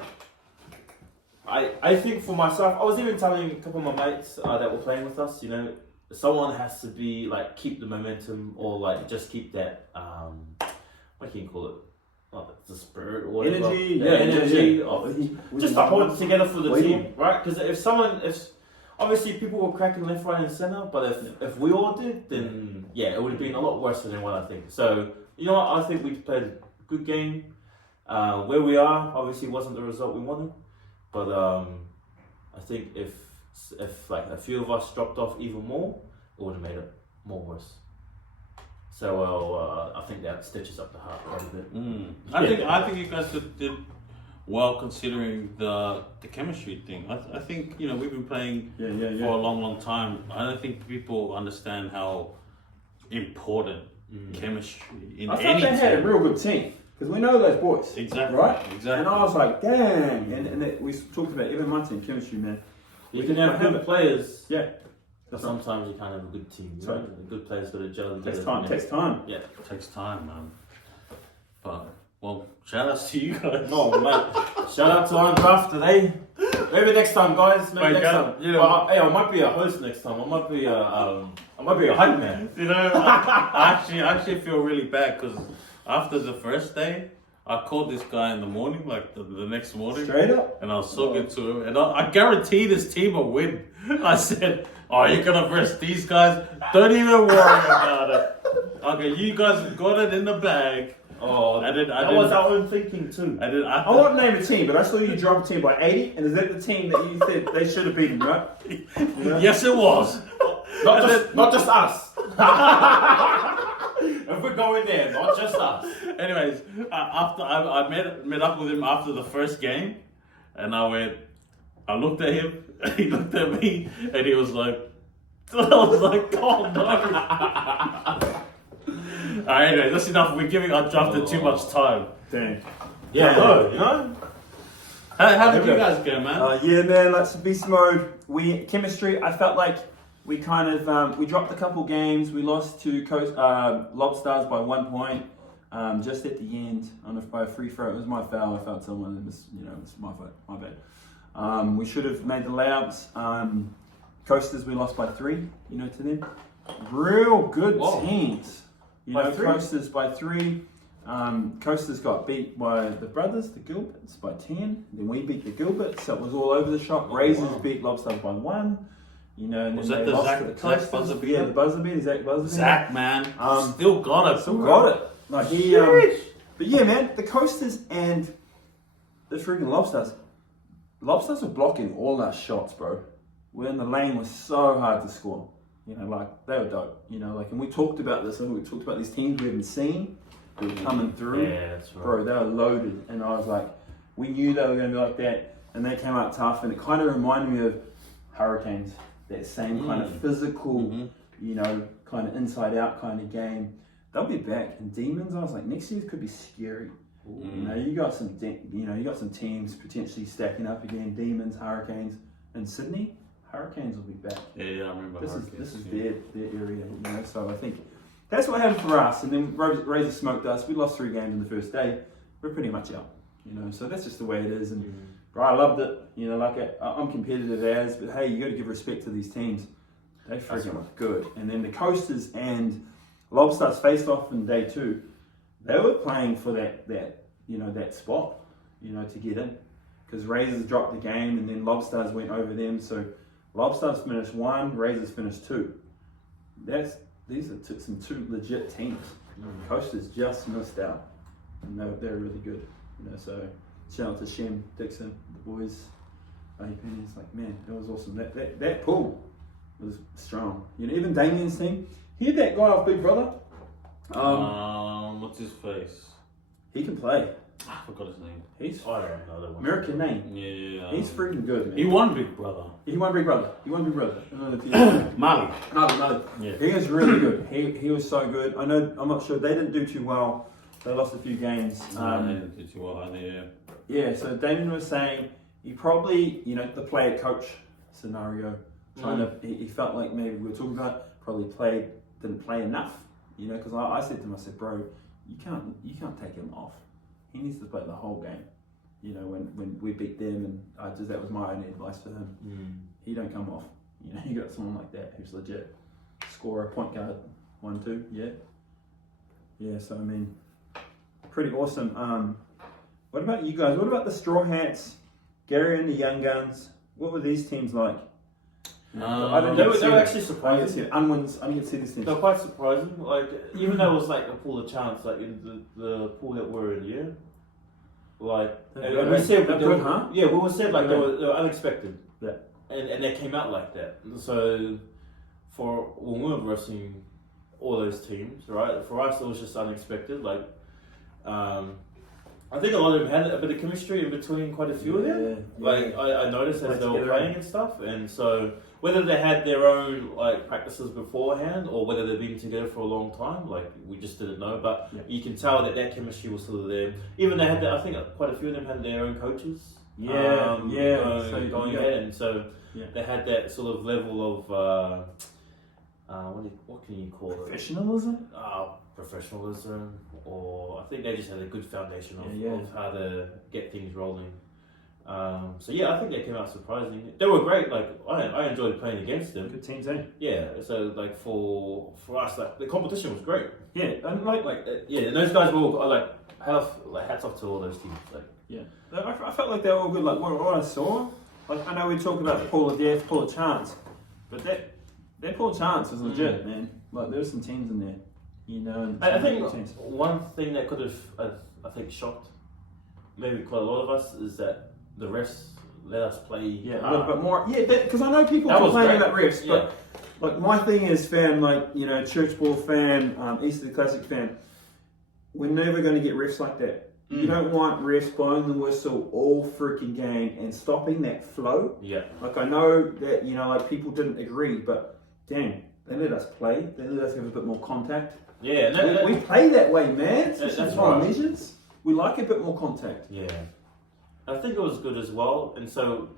I think for myself, I was even telling a couple of my mates that were playing with us, someone has to be like keep the momentum or like just keep that what can you call it? Not the spirit or whatever. Energy. The energy. Just to hold it together for the team, right? Because if obviously people were cracking left, right, and center, but if we all did, then yeah, it would have been a lot worse than what I think. So you know what? I think we played a good game. Where we are, obviously, wasn't the result we wanted. But I think if like a few of us dropped off even more, it would have made it more worse. So I think that stitches up the heart quite a bit. I think you guys did well considering the chemistry thing. I think we've been playing for a long time. I don't think people understand how important chemistry in I thought any they team. had a real good team. Because we know those boys. Exactly. Right? Exactly. And I was like, dang. And we talked about even my team, chemistry, man. You can have good players. Yeah. But sometimes you can't have a good team. Right. A good player's got to gel together. Takes time. Yeah. It takes time, man. But, well, shout out to you guys. Oh, mate. Shout out to Undrafted, eh? Maybe next time, guys. Maybe next time. Hey, I might be a host next time. I might be a hype man. I actually feel really bad because after the first day, I called this guy in the morning, like the next morning. Straight up? And I was talking to him, and I guarantee this team will win. I said, oh, you're going to verse these guys? Don't even worry about it. Okay, you guys got it in the bag. Oh, that was our own thinking too. I won't name a team, but I saw you drop a team by 80, and is that the team that you said they should have beaten, right? Yes, it was. Not just us. If we're going there, not just us. Anyways, after I met up with him after the first game, and I looked at him, he looked at me, and he was like, I was like, oh no. Alright, anyway, that's enough. We're giving Undrafted too much time. Dang. Yeah, no, How did you guys go, man? Yeah, man, like some beast mode. Chemistry, I felt like we kind of, we dropped a couple games. We lost to Lobstars by 1 point. Just at the end, by a free throw. It was my foul. I fouled someone. It was, it's my fault, my bad. We should have made the layups. Coasters, we lost by 3, to them. Real good teams. By 3? Coasters by 3. Coasters got beat by the brothers, the Gilberts, by 10. Then we beat the Gilberts, so it was all over the shop. Razors beat Lobstars by 1. And was then that they Zach lost to the Coasters. buzzer beater? Yeah, the buzzer beater, Zach buzzer beater. Zach, man. Still got it. Like he, but yeah, man, the Coasters and the freaking Lobstars. Lobstars were blocking all our shots, bro. We're in the lane was so hard to score. They were dope. And we talked about this. We talked about these teams we haven't seen. They were coming through. Yeah, that's right. Bro, they were loaded. And I was like, we knew they were going to be like that. And they came out tough. And it kind of reminded me of Hurricanes. That same kind of physical, kind of inside out kind of game. They'll be back. And Demons, I was like, next year could be scary. You got some, you got some teams potentially stacking up again. Demons, Hurricanes, and Sydney. Hurricanes will be back. Yeah, I remember. This is their area, So I think that's what happened for us. And then Razor smoked us. We lost 3 games in the first day. We're pretty much out, you know. So that's just the way it is. And bro, I loved it. You know, like I'm competitive as, but hey, you got to give respect to these teams. They freaking look good. And then the Coasters and Lobsters faced off in day 2. They were playing for that you know, that spot, you know, to get in. Because Razors dropped the game and then Lobsters went over them. So Lobsters finished 1, Razors finished 2. These are some 2 legit teams. Coasters just missed out. And they're really good. You know, so shout out to Shem, Dixon, the boys. It's like, man, it was awesome. That pool was strong. You know, even Damien's team. He had that guy off Big Brother. What's his face? He can play. I forgot his name. He's I don't know that one. American name. Yeah. He's freaking good, man. He won Big Brother. He won Big Brother. I don't know if you know. Mali. No. Yeah. He was really good. He was so good. I'm not sure. They didn't do too well. They lost a few games. They didn't do too well either, yeah. Yeah, so Damien was saying he probably, you know, the player coach scenario, he felt like maybe we were talking about, probably didn't play enough, you know, because I said to him, I said, bro, you can't take him off. He needs to play the whole game. You know, when we beat them, and that was my only advice for him. He don't come off. You know, you got someone like that who's legit. Scorer, point guard, 1-2, yeah. Yeah, so I mean, pretty awesome. What about you guys? What about the Straw Hats, Gary and the Young Guns? What were these teams like? They were actually surprising. I didn't see this team. They're quite surprising. Like, even though it was like a pool of chance, like in the pool that we're in, yeah. Like, and we said they're good, huh? Yeah, we said like they were unexpected. Yeah. And they came out like that. So for when we were wrestling all those teams, right? For us, it was just unexpected. Like, I think a lot of them had a bit of chemistry in between quite a few of them. Yeah. Like I noticed as they were playing and stuff, and so whether they had their own like practices beforehand or whether they've been together for a long time, like we just didn't know. But you can tell that chemistry was still there. Even they had, I think quite a few of them had their own coaches. Going ahead, and so they had that sort of level of what can you call it? Professionalism. Professionalism, or I think they just had a good foundation of how to get things rolling. So yeah, I think they came out surprising. They were great. Like I enjoyed playing against them. Good teams, eh? Yeah. So like for us, like the competition was great. Yeah, and and those guys were all hats off to all those teams. Like I felt like they were all good. Like what I saw, like I know we talk about the pool of death, pool of chance, but that pool of chance was legit, man. Like there were some teams in there. You know, and I think one thing that could have, I think, shocked maybe quite a lot of us is that the refs let us play. Yeah, a little bit more. Yeah, because I know people complain about refs, but like my thing is, fam, like you know, church ball fan, Easter Classic fan, we're never going to get refs like that. You don't want refs blowing the whistle all freaking game and stopping that flow. Yeah. Like I know that you know, like people didn't agree, but damn, they let us play. They let us have a bit more contact. Yeah, we play that way, man. That's right. Measures. We like a bit more contact. Yeah, I think it was good as well, and so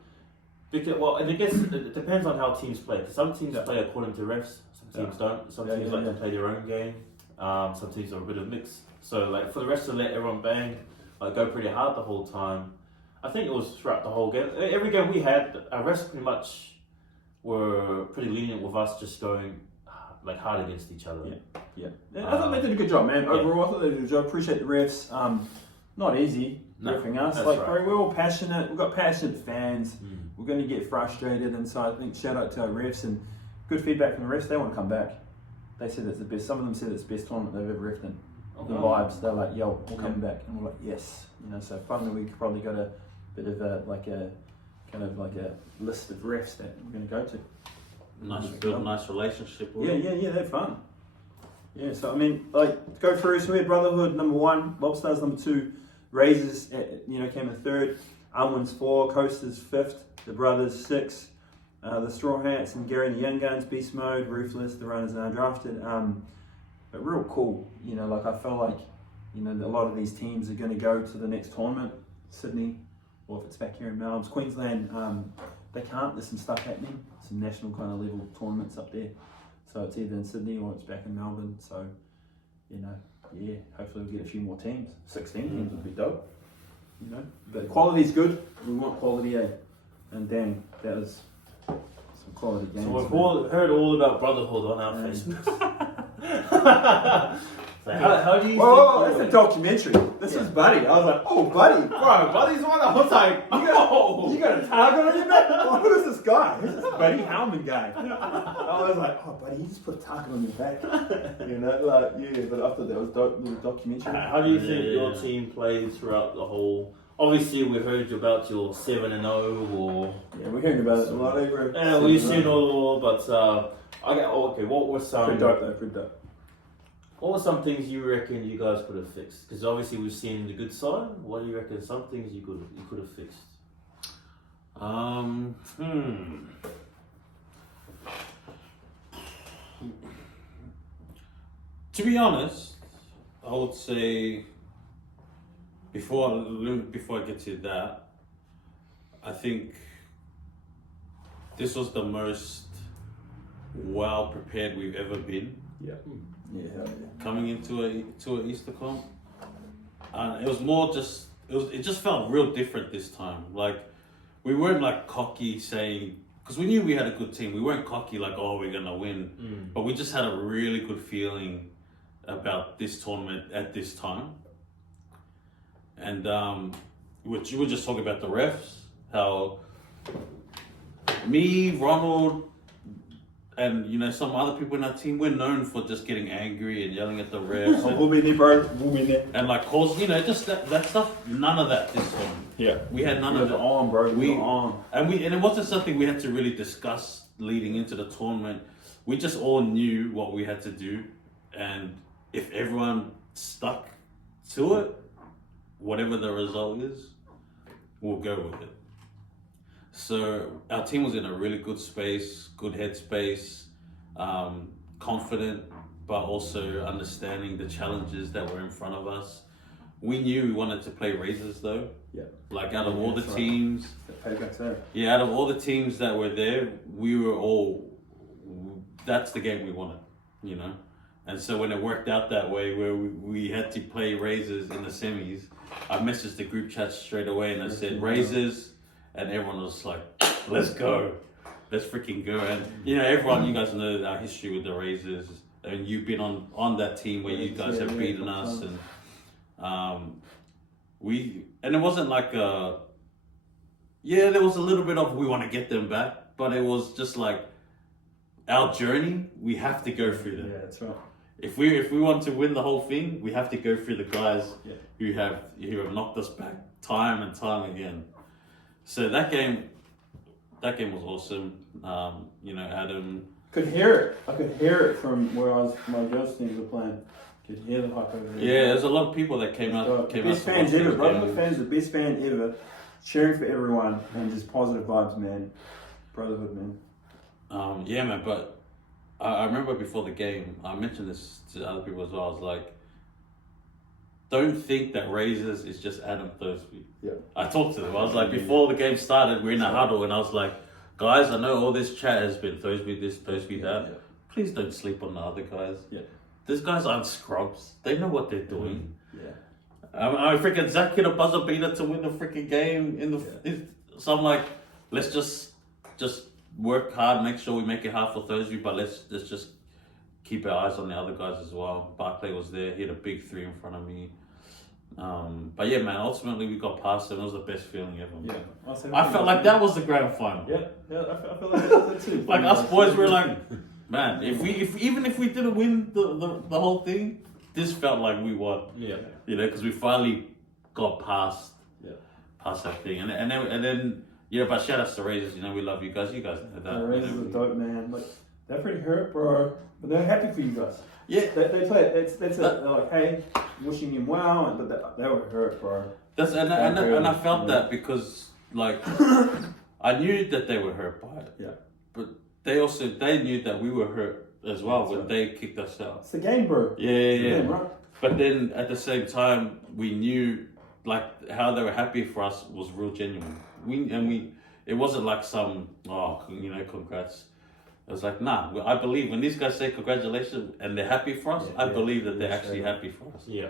and I guess it depends on how teams play. Because some teams play according to refs, some teams don't. Some teams like to play their own game. Some teams are a bit of mix. So like for the refs to let everyone bang, like go pretty hard the whole time. I think it was throughout the whole game. Every game we had, our refs pretty much were pretty lenient with us just going like hard against each other. Yeah. I thought they did a good job, man. Overall, I thought they did a good job. Appreciate the refs. Not easy riffing us. Like, bro, we're all passionate. We've got passionate fans. We're going to get frustrated, and so I think shout out to our refs and good feedback from the refs. They want to come back. They said it's the best. Some of them said it's the best tournament they've ever reffed in. The vibes. They're like, yo, we'll come back, and we're like, yes. You know, so finally we probably got a bit of a list of refs that we're going to go to. Build a nice relationship. Yeah, they're fun. Yeah, so I mean, like, go through. So we had Brotherhood number 1, Lobsters number 2, Razors, came in 3rd, Unwins 4, Coasters 5th, the Brothers 6th, the Straw Hats and Gary and the Young Guns, Beast Mode, Ruthless, the Runners and Undrafted. But real cool, you know, like I feel like, you know, a lot of these teams are going to go to the next tournament, Sydney, or if it's back here in Melbourne, Queensland, they can't. There's some stuff happening, some national kind of level tournaments up there. So it's either in Sydney or it's back in Melbourne. So hopefully we'll get a few more teams. 16 teams would be dope. But quality's good. We want quality, And then that was some quality games. So we've heard all about brotherhood on our Facebook. So how do you Whoa, think... that's a documentary. This is Buddy. I was like, oh, Buddy. Bro, Buddy's one. I was like, You got a target on your back? Oh, who is this guy? Who's this Buddy Howman guy? I was like, oh, Buddy, you just put a target on your back. But I thought that was dope, little documentary. How do you think your team played throughout the whole... Obviously, we heard about your 7-0 or... Yeah, we're hearing about it a lot. Yeah, we've seen all, but what were some... Pretty dope, though, pretty dope. What were some things you reckon you guys could have fixed? Because obviously we've seen the good side. What do you reckon? Some things you could have fixed. To be honest, I would say before I get to that, I think this was the most well prepared we've ever been. Yeah. Coming into a Easter comp, and it was more just it just felt real different this time. Like we weren't like cocky saying, because we knew we had a good team. We weren't cocky like, oh, we're gonna win, but we just had a really good feeling about this tournament at this time. And which you were just talking about the refs, how me, Ronald, and some other people in our team, we're known for just getting angry and yelling at the refs. We'll be there, bro. We'll be there. And like cause, just that stuff. None of that this time. Yeah. We had none of it. On, bro. We were on. And it wasn't something we had to really discuss leading into the tournament. We just all knew what we had to do, and if everyone stuck to it, whatever the result is, we'll go with it. So our team was in a really good space, good headspace, confident, but also understanding the challenges that were in front of us. We knew we wanted to play Razors though. Yeah. Like out of all the teams, out of all the teams that were there, that's the game we wanted, And so when it worked out that way, where we had to play Razors in the semis, I messaged the group chat straight away and I said Razors, and everyone was like, let's go. Let's freaking go. And everyone, you guys know our history with the Razors, and you've been on that team where you guys have beaten us, and it wasn't like there was a little bit of we want to get them back, but it was just like our journey, we have to go through them. Yeah, that's right. If we want to win the whole thing, we have to go through the guys who have knocked us back time and time again. So that game was awesome. Adam could hear it. I could hear it from where my girls' teams were playing. Could hear the hype over there. Yeah, there's a lot of people that came out. Best fans ever, brotherhood fans, the best fan ever. Cheering for everyone and just positive vibes, man. Brotherhood, man. Man, but I remember before the game, I mentioned this to other people as well. I was like, don't think that Razors is just Adam Thursby. Yeah. I talked to them. I was like, before the game started, we're in a huddle, and I was like, guys, I know all this chat has been Thursby this, Thursby that. Yeah. Please don't sleep on the other guys. Yeah. These guys aren't scrubs. They know what they're doing. Yeah. I freaking Zach hit a buzzer beater to win the freaking game so I'm like, let's just work hard, make sure we make it hard for Thursby, but let's just keep our eyes on the other guys as well. Barclay was there, he had a big 3 in front of me. But yeah, man, ultimately we got past them. It was the best feeling ever. Yeah. I felt like that was the grand final. Yeah, I feel like that too. Like us boys were like, man, even if we didn't win the whole thing, this felt like we won. Yeah. Because we finally got past that thing, and then but shout outs to Razors. We love you guys. You guys know that. The Razors are dope, man. Like they're pretty hurt, bro, but they're happy for you guys. Yeah, they play. They're like, hey, wishing him well, but they were hurt, bro. And I felt that because like I knew that they were hurt by it. Yeah, but they knew that we were hurt as well when they kicked us out. It's the game, bro. Yeah. Bro. But then at the same time, we knew like how they were happy for us was real genuine. It wasn't like some congrats. It was like, nah, I believe when these guys say congratulations and they're happy for us, I believe that they're actually happy for us. Yeah.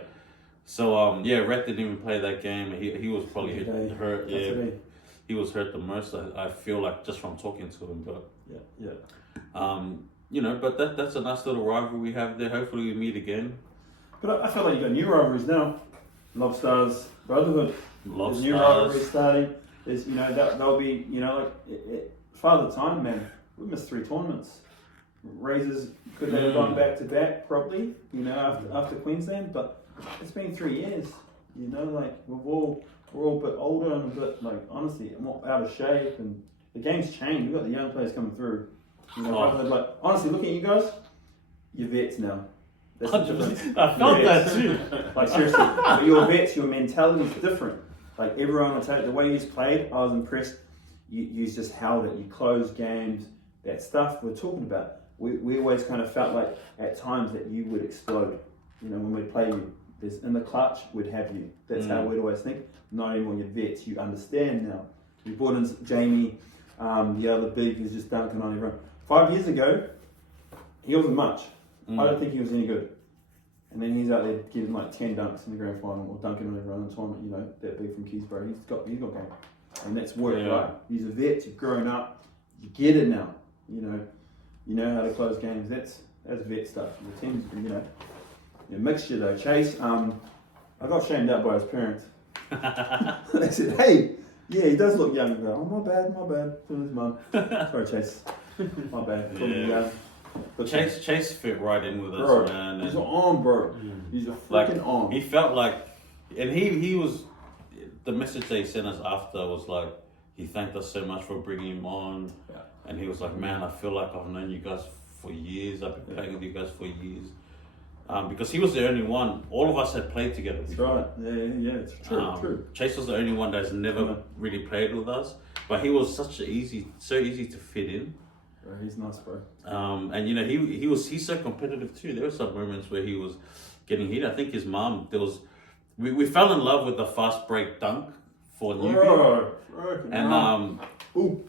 So, Rhett didn't even play that game. He was probably hurt. Yeah, he was hurt the most. I feel like just from talking to him, but but that's a nice little rivalry we have there. Hopefully we meet again. But I feel like you got new rivalries now. Lobstars, Brotherhood. There's new rivalries starting. There's that'll be Father Time, man. We missed 3 tournaments. Razors could they have gone back to back properly, after Queensland, but it's been 3 years. We're all a bit older and a bit honestly more out of shape, and the game's changed. We've got the young players coming through. Honestly, looking at you guys, you're vets now. That's the difference. I felt that too. Seriously, but you're vets. Your mentality is different. Everyone will tell you the way you played. I was impressed. You just held it. You closed games. That stuff we're talking about. We always kind of felt like at times that you would explode. When we'd play you, there's in the clutch we'd have you. That's how we'd always think. Not anymore. You're vets. You understand now. We brought in Jamie, the other big who's just dunking on everyone. 5 years ago, he wasn't much. I don't think he was any good. And then he's out there giving 10 dunks in the grand final or dunking on everyone in the tournament. That big from Keysborough. He's got game. And that's worked, right? He's a vet. You've grown up. You get it now. You know how to close games. That's vet stuff. The team's mixture though. Chase, I got shamed out by his parents. They said, "Hey, yeah, he does look young." I go, "Oh, my bad." From his mum. Sorry, Chase. My bad. But Chase fit right in with us, man. He's an arm, bro. He's a freaking arm. He felt like, and he was. The message they sent us after was like, he thanked us so much for bringing him on, and he was like, "Man, I feel like I've known you guys for years. I've been playing with you guys for years." Because he was the only one. All of us had played together before. That's right. Yeah. It's true. Chase was the only one that's never really played with us, but he was so easy to fit in. Bro, he's nice, bro. And he's so competitive too. There were some moments where he was getting heat. I think his mom, we fell in love with the fast break dunk for newbie. And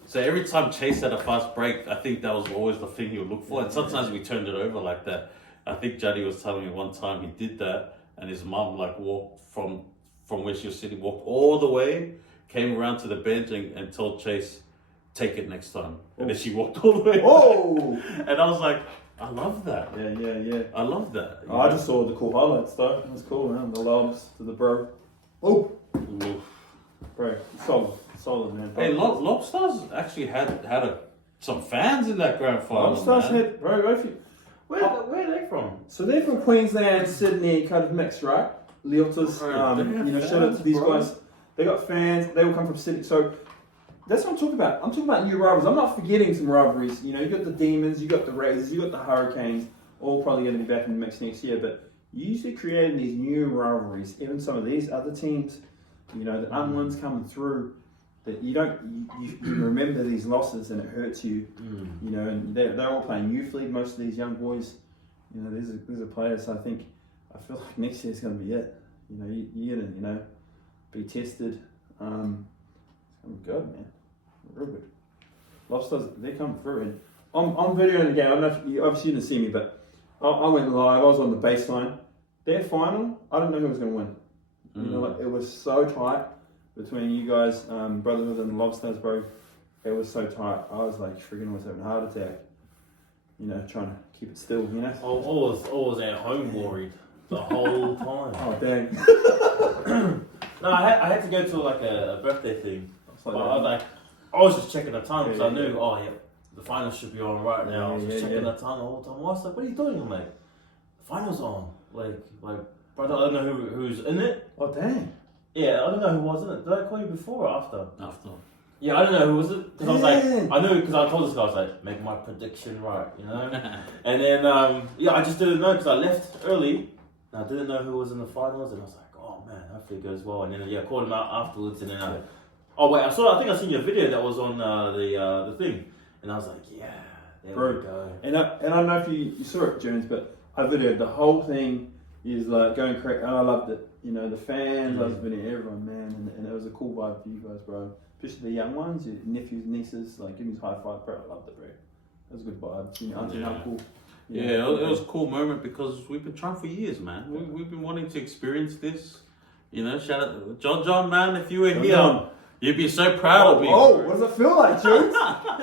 so every time Chase had a fast break, I think that was always the thing he would look for. And sometimes we turned it over like that. I think Juddy was telling me one time he did that, and his mom walked from where she was sitting, walked all the way, came around to the bench and told Chase, "Take it next time." And then she walked all the way. Oh! And I was like, I love that. Yeah. I love that. I just saw the cool highlights though. It was cool, man. The lobs to the bro. Oh! Bro, solid, man. Hey, Lobstars actually had some fans in that grand final. Lobstars had, bro, Where are they from? So they're from Queensland, Sydney, kind of mixed, right? Leotas, shout out to these guys. They got fans. They all come from Sydney. So that's what I'm talking about. I'm talking about new rivalries. I'm not forgetting some rivalries. You got the Demons, you got the Razors, you got the Hurricanes, all probably going to be back in the mix next year. But you usually creating these new rivalries. Even some of these other teams, the unwins coming through. That you remember these losses and it hurts you, and they're all playing youth league. Most of these young boys, these are players. I feel like next year's going to be it. You're gonna be tested. It's going to be good, man. Real good. Lobsters, they're coming through. And I'm videoing the game. I don't know if you obviously didn't see me, but I went live. I was on the baseline. Their final, I don't know who was going to win. It was so tight. Between you guys, Brotherhood and Lobsters, bro, it was so tight. I was freaking almost having a heart attack. Trying to keep it still, Always at home worried the whole time. Oh, dang. No, I had to go to a birthday thing. I was just checking the time because I knew, the final should be on right now. I was just checking the time the whole time. I was like, "What are you doing?" I'm like, "The final's on." Brother, I don't know who's in it. Oh, dang. Yeah, I don't know who was in it. Did I call you before or after? After. Yeah, I don't know who was it. Because I was like, I knew because I told this guy, I was like, make my prediction right, And then, I just didn't know because I left early. And I didn't know who was in the finals. And I was like, oh man, hopefully it goes well. And then, I called him out afterwards. And then I think I seen your video that was on the thing. And I was like, yeah, there we go. And I don't know if you saw it, Jones, but I videoed the whole thing. Is going crazy, and I loved it. The fans, I was videoing everyone, man, and it was a cool vibe for you guys, bro. Especially the young ones, your nephews, nieces, give me a high five, bro. I loved it, bro. It was a good vibe. You know, Auntie Yeah. Uncle. Yeah, it was a cool moment because we've been trying for years, man. We've been wanting to experience this. You know, shout out to John, man. If you were here, John. you'd be so proud of me. Oh, what does it feel like, Jules?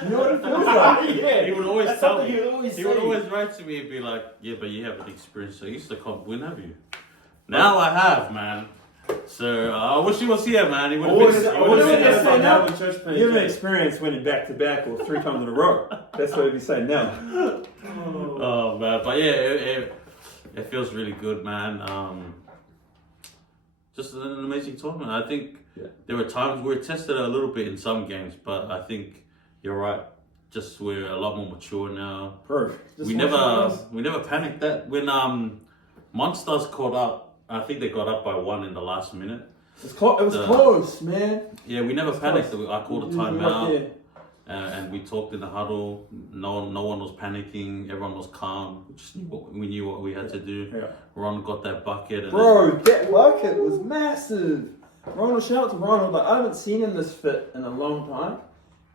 You know what it feels like? Yeah, He would always that's tell something me. he would always He say. would always write to me and be like, "Yeah, but you haven't experienced the Easter comp win, have you?" Now I have, man. So I wish he was here, man. He would have Always- been. always been say there. that. now. Church page. You haven't experienced winning back to back or 3 times in a row. That's what he'd be saying now. Oh man, but yeah, it feels really good, man. Just an amazing tournament. I think there were times we were tested a little bit in some games, but I think you're right. Just we're a lot more mature now. Bro, We never panicked that when Monsters caught up. I think they got up by 1 in the last minute. It was close, man. Yeah, we never panicked. close. I called a You were right timeout. there. And we talked in the huddle. No one was panicking. Everyone was calm. We knew what we had to do. Yeah. Ron got that bucket. And Bro, that bucket was massive. Ronald, shout out to Ronald. Like, I haven't seen him this fit in a long time.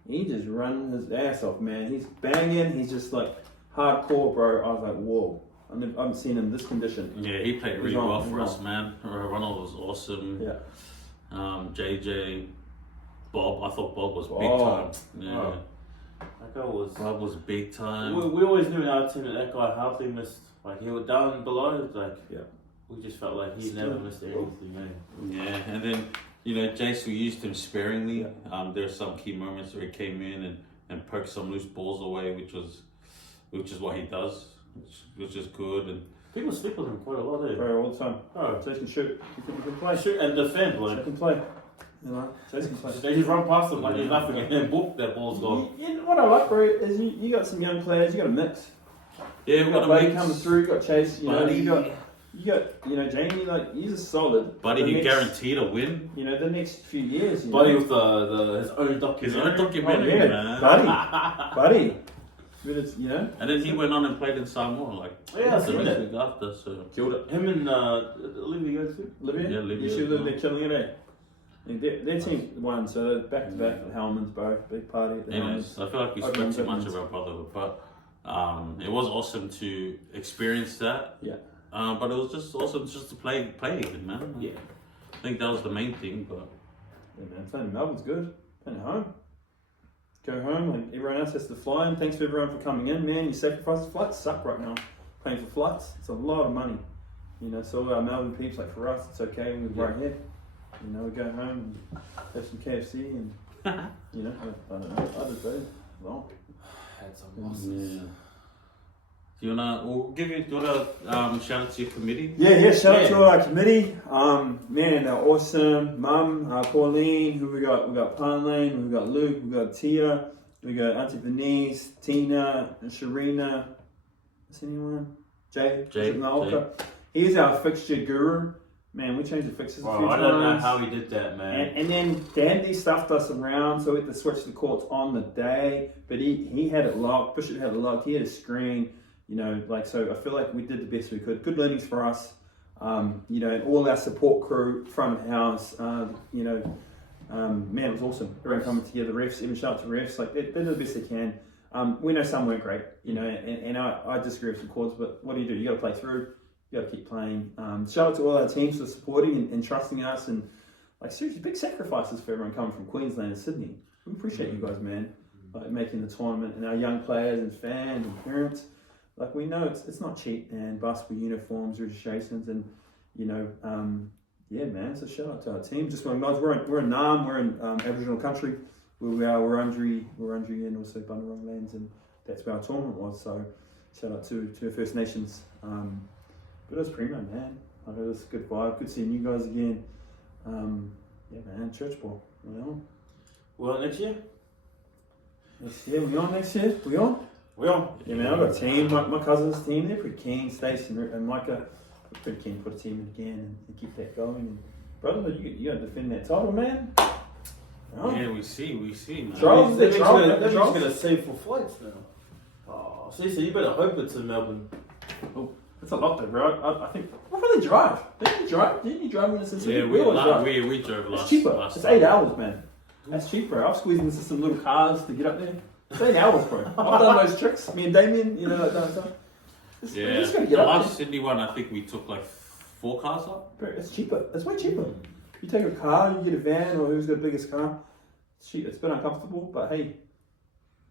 He just run his ass off, man. He's banging. He's just like hardcore, bro. I was like, whoa. I haven't seen him in this condition. Yeah, he played really wrong, well he's for wrong. us, man. Ronald was awesome. Yeah. JJ, Bob. I thought Bob was big Oh. time. Yeah, Oh. That guy was. Bob was big time. We always knew in our team that guy hardly missed. Like he was down below. Like we just felt like he never missed anything. Man. Yeah, and then Jace, we used him sparingly. There's some key moments where he came in and poked some loose balls away, which is what he does, which is good. And People sleep on him quite a lot. Eh? Bro, all the time. Oh, Chase can shoot. He can play. shoot and defend. Chase Like can play. You know, Chase can play. they just run past him like there's nothing, and then boop, that ball's gone. What I like, bro, is you got some young players. You got a mix. yeah, You we got got a Buddy mix. coming through. You got Chase. You know, Buddy. you got Jamie. Like he's a solid. Buddy, The who next- guaranteed a win. The next few years. Buddy know. with his own documentary. His own documentary, Oh, yeah. man. Buddy. But it's, And then he went on and played in Samoa, like Yeah, I've the seen next that. week after. So killed it. Him and Olivia go too. Livia? Yeah, Livia You as should well. they're killing it, eh? Their team won, so they're back to back. The Hellmans both, big party at the anyways, Hellmans. I feel like we spoke too much about brotherhood, but it was awesome to experience that. Yeah. But it was just awesome just to play again, man. Yeah. I think that was the main thing, but Yeah, man, playing in Melbourne's good. Playing at home. Go home, like everyone else has to fly in. Thanks for everyone for coming in, man. You sacrifice the flights suck right now. Paying for flights, it's a lot of money. So all our Melbourne peeps, like for us, it's okay. We're right here. We go home and have some KFC and I don't know. I just do. Well, Had some yeah. losses. Do you wanna shout out to your committee? Yeah, shout out Yeah. to our committee. Man, they're awesome. Mum, Pauline, who we got? We got Panlane, we got Luke, we got Tia, we got Auntie Denise, Tina, and Sharina. Is anyone? Jay. Jay. He's our fixture guru. Man, we changed the fixtures a few Wow, I don't know times. how he did that, man. And then Dandy stuffed us around, so we had to switch the courts on the day. But he had it locked. Bishop had it locked. He had a screen. So I feel like we did the best we could. Good learnings for us. And all our support crew, front of house. Man, it was awesome. Everyone coming together. Refs, even shout out to refs. Like they did the best they can. We know some weren't great. And I disagree with some calls, but what do? You got to play through. You got to keep playing. Shout out to all our teams for supporting and trusting us, and like seriously, big sacrifices for everyone coming from Queensland and Sydney. We appreciate you guys, man, like making the tournament, and our young players and fans and parents. Like we know it's not cheap, and basketball uniforms, registrations, and yeah, man. So shout out to our team. Just want to acknowledge we're in Nam, we're in Aboriginal country. Where we are, Wurundjeri and also Bunurong lands, and that's where our tournament was. So shout out to First Nations. But it was primo, man. Like, it was a good vibe. Good seeing you guys again. Yeah, man. Church ball. Well, next year? We on next year? We on? We on? Yeah, man. I've got a team. My cousin's team. They're pretty keen. Stacey and Micah are pretty keen to put a team in again and keep that going. And brother, you got to defend that title, man. Oh. Yeah, we see, man. Charles, They're Charles. just going to save for flights now. Oh, so you better hope it's in Melbourne. That's a lot, though, bro. I think we'll probably drive. Didn't you drive in the system? Yeah, we drove last. It's cheaper. last It's time. 8 hours, man. That's cheaper. I've squeezed into some little cars to get up there. St. Albans, bro. I've done those tricks. Me and Damien, you know, like that stuff. Yeah. Just gotta The get up last there. Sydney one, I think we took like 4 cars up. Bro, it's cheaper. It's way cheaper. You take a car, you get a van, or who's got the biggest car. It's cheap. It's a bit uncomfortable, but hey.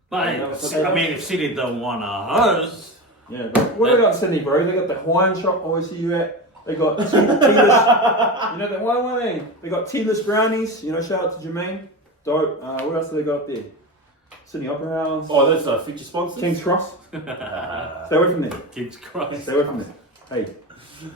But I mean, if City don't want to host. Yeah, but what do they got in Sydney, bro? They got the Hawaiian shop, I always see you at. They got tealess, you know that one, eh? They got tealess brownies, you know, shout out to Jermaine. Dope. What else do they got up there? Sydney Opera House. Oh, those are future sponsors? King's Cross. Stay away from there. King's Christ. Stay away from there. Hey,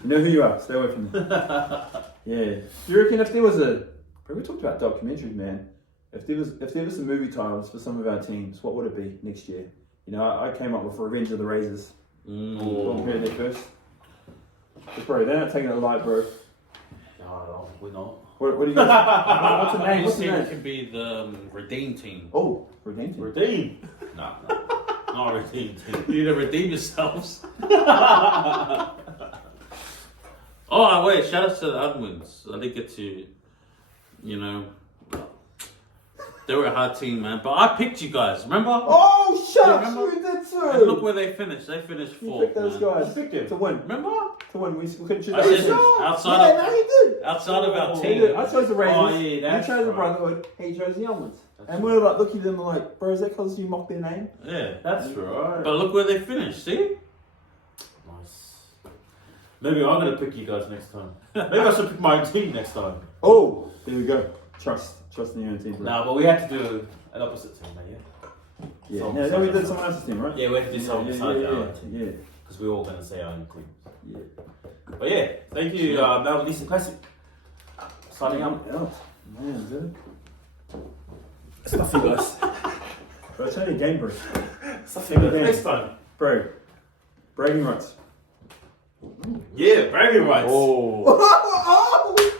you know who you are. Stay away from there. Yeah. Do you reckon if there was a... Bro, we talked about documentaries, man. If there was some movie titles for some of our teams, what would it be next year? You know, I came up with Revenge of the Razors. Go heard it first. But bro, they're not taking it light, bro. No, we're not. What do you guys... what's the name? What's the This team name? could be the Redeem team. Oh, Redeem Team. Redeem. No. Not redeem. You need to redeem yourselves. Oh, wait, shout out to the admins. I didn't get to, you know, they were a hard team, man. But I picked you guys, remember? Oh, shucks, remember? you did too. And look where they finished. They finished You 4th. picked those man. guys You picked him. to win. Remember? To win, we couldn't choose I the said Razors. outside Yeah, of no, he did. outside of our He team. did. I chose the Razors. Oh, yeah, You that's chose the right. Brotherhood. He chose the Young Ones. And we were like looking at them like, bro, is that because you mocked their name? Yeah. That's right. But look where they finished. See? Nice. Maybe I'm going to pick you guys next time. Maybe I should pick my own team next time. Oh, there we go. Trust in your own team, bro. Nah, but we had to do an opposite team, mate, yeah? Yeah, So- no, we did someone else's team, right? Yeah, we had to do something beside our own team. Yeah. Because we're all going to say our own team. Yeah. But yeah, thank you, Melbourne Decent Classic. Signing up. Man, is it? Stuff you guys. Bro, it's only a game, bro. Something Okay. next time. Bro, bragging rights. Yeah, bragging rights. Oh.